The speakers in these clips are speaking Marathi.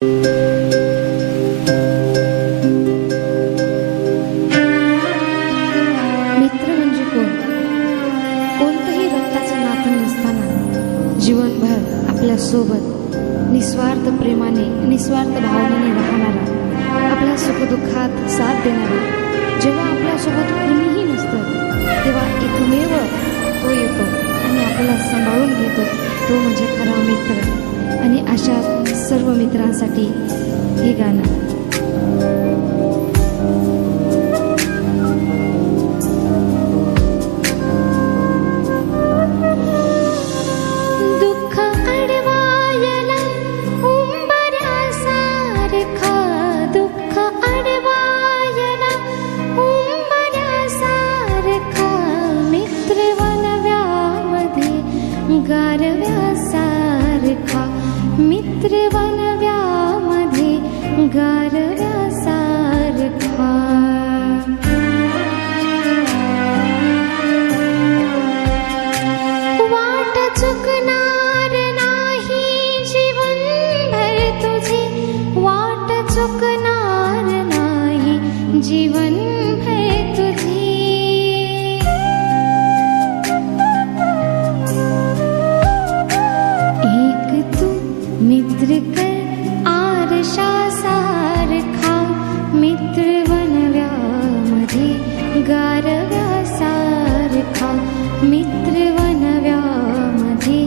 मित्र म्हणजे कोण? कोणतंही रक्ताचं नातं नसताना जीवनभर आपल्या सोबत निस्वार्थ प्रेमाने निस्वार्थ भावनेने राहणारा, आपल्या सुखदुःखात साथ देणारा, जेव्हा आपल्यासोबत कुणीही नसतं तेव्हा एकमेव तो येतो आणि आपल्याला सांभाळून घेतो, तो म्हणजे खरा मित्र. आणि अशा सर्व मित्रांसाठी हे गाणं. गारव्यासारखा मित्र वनव्यामध्ये गारव्यासारखा. वाट चुकणार नाही जीवनभर तुझी, वाट चुकणार नाही जीवनभर तुझी. मित्र कर आरशासारखा मित्र वनव्यामध्ये गारव्यासारखा मित्र वनव्यामध्ये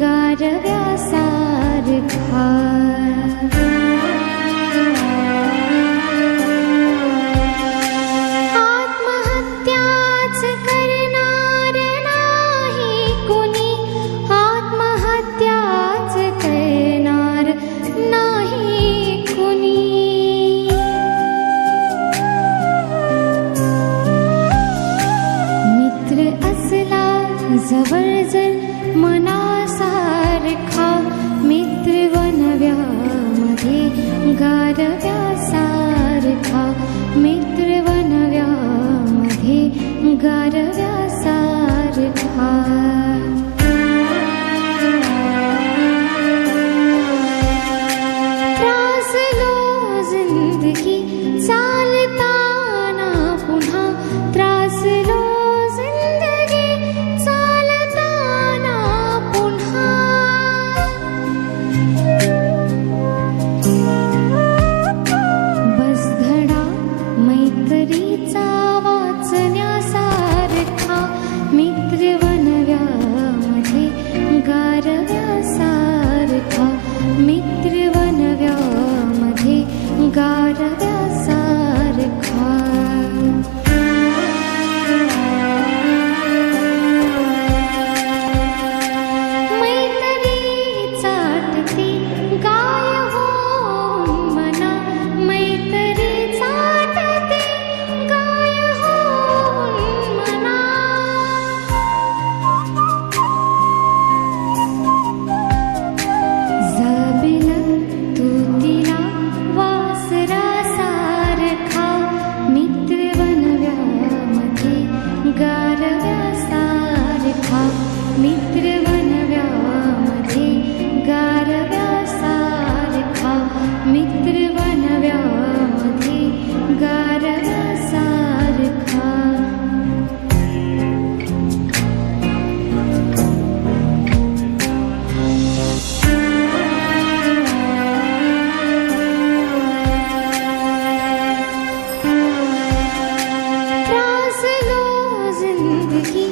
गारव्यासारखा. आत्महत्याच करणार नाही कोणी, आत्महत्याच करणार नाही कोणी. मित्र असला जवळ जर मनासारखा मित्र वनव्यामध्ये गारव्यासारखा मित्र वनव्यामध्ये गारव्यासारखा. त्रासलो जिंदगी चालताना पुन्हा, त्रासलो जिंदगी चालताना पुन्हा. बसधडा मैत्रीचा वाचण्यासारखा मित्र वनव्यामध्ये गारव्यासारखा मित्र वनव्यामध्ये गारव्यासारखा. मैत्री चाटते गाय होऊन मना, मैत्री चाटते गाय होऊन मना. जबिलं तू तिला वासरासारखा मित्र वनव्यामध्ये गारव्यासारखा मित्र वनव्यामध्ये गारव्यासारखा मित्र वनव्यामध्ये गारव्यासारखा. त्रासलो जिंदगी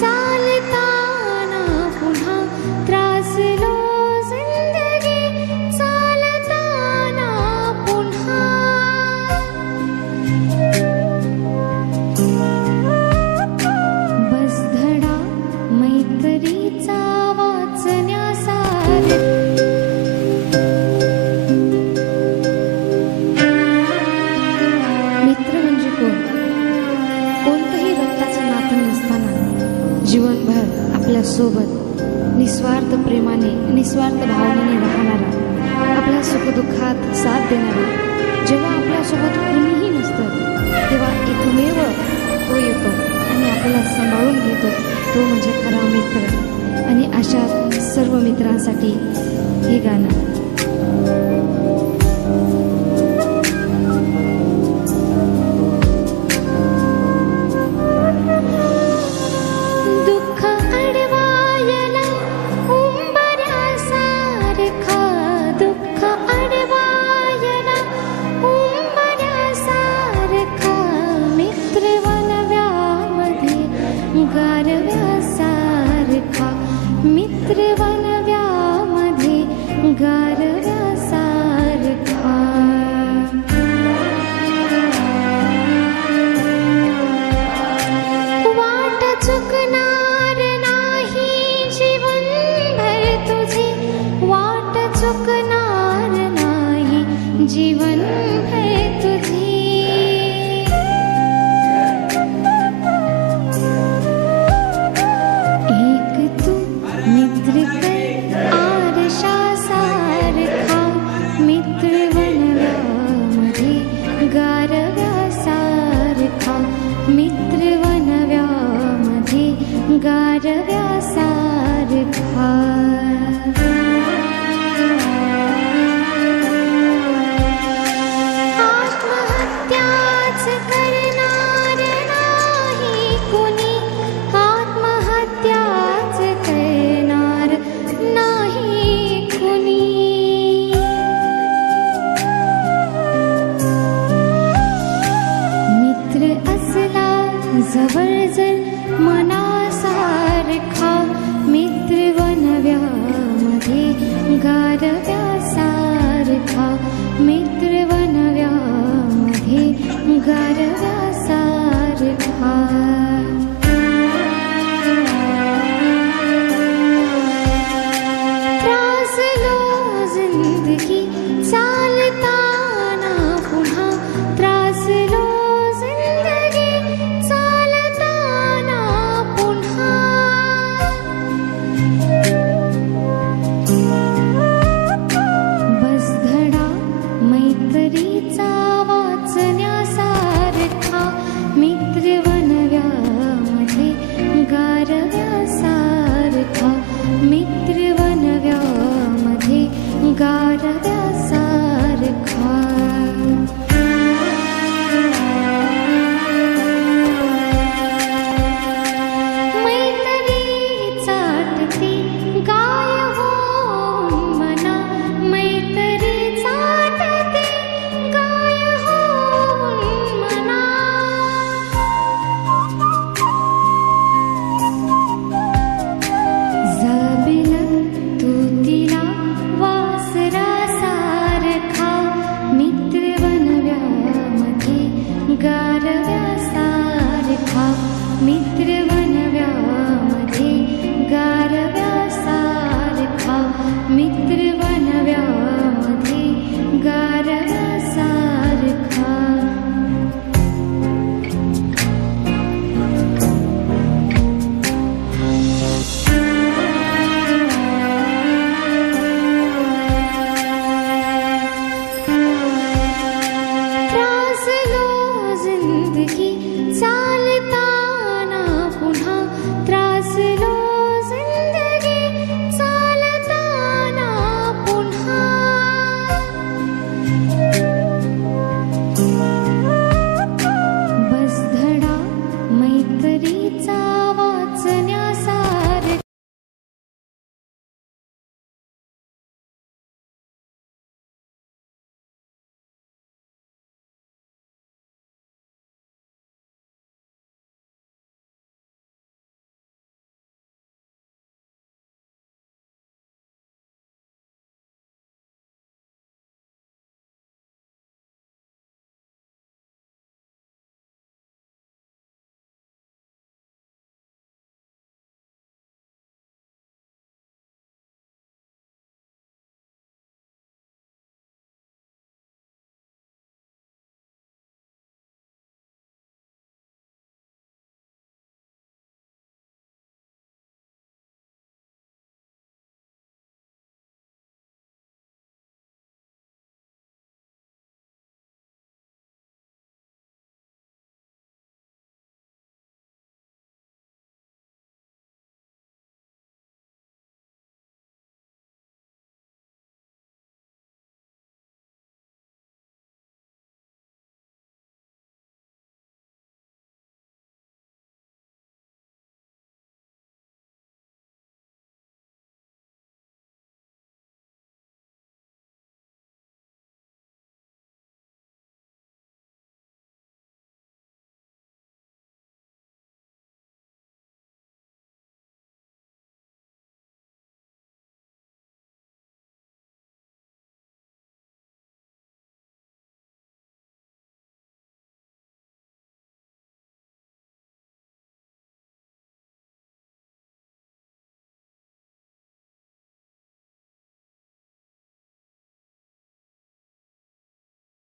चालताना पुन्हा, त्रासलो जिंदगी चालताना पुन्हा. बसधडा मैत्रीचा वाचण्यासारखा. मित्र म्हणजे कोण? कोणतंही रक्ताचं नातं नसताना जीवनभर आपल्या सोबत निस्वार्थ प्रेमाने निस्वार्थ भावनेने राहणारा, आपल्या सुखदुःखात साथ देणारा, जेव्हा आपल्यासोबत कुणीही नसतं तेव्हा एकमेव तो येतो आणि आपल्याला सांभाळून घेतो, तो म्हणजे खरा मित्र. आणि अशा सर्व मित्रांसाठी हे गाणं. जीवन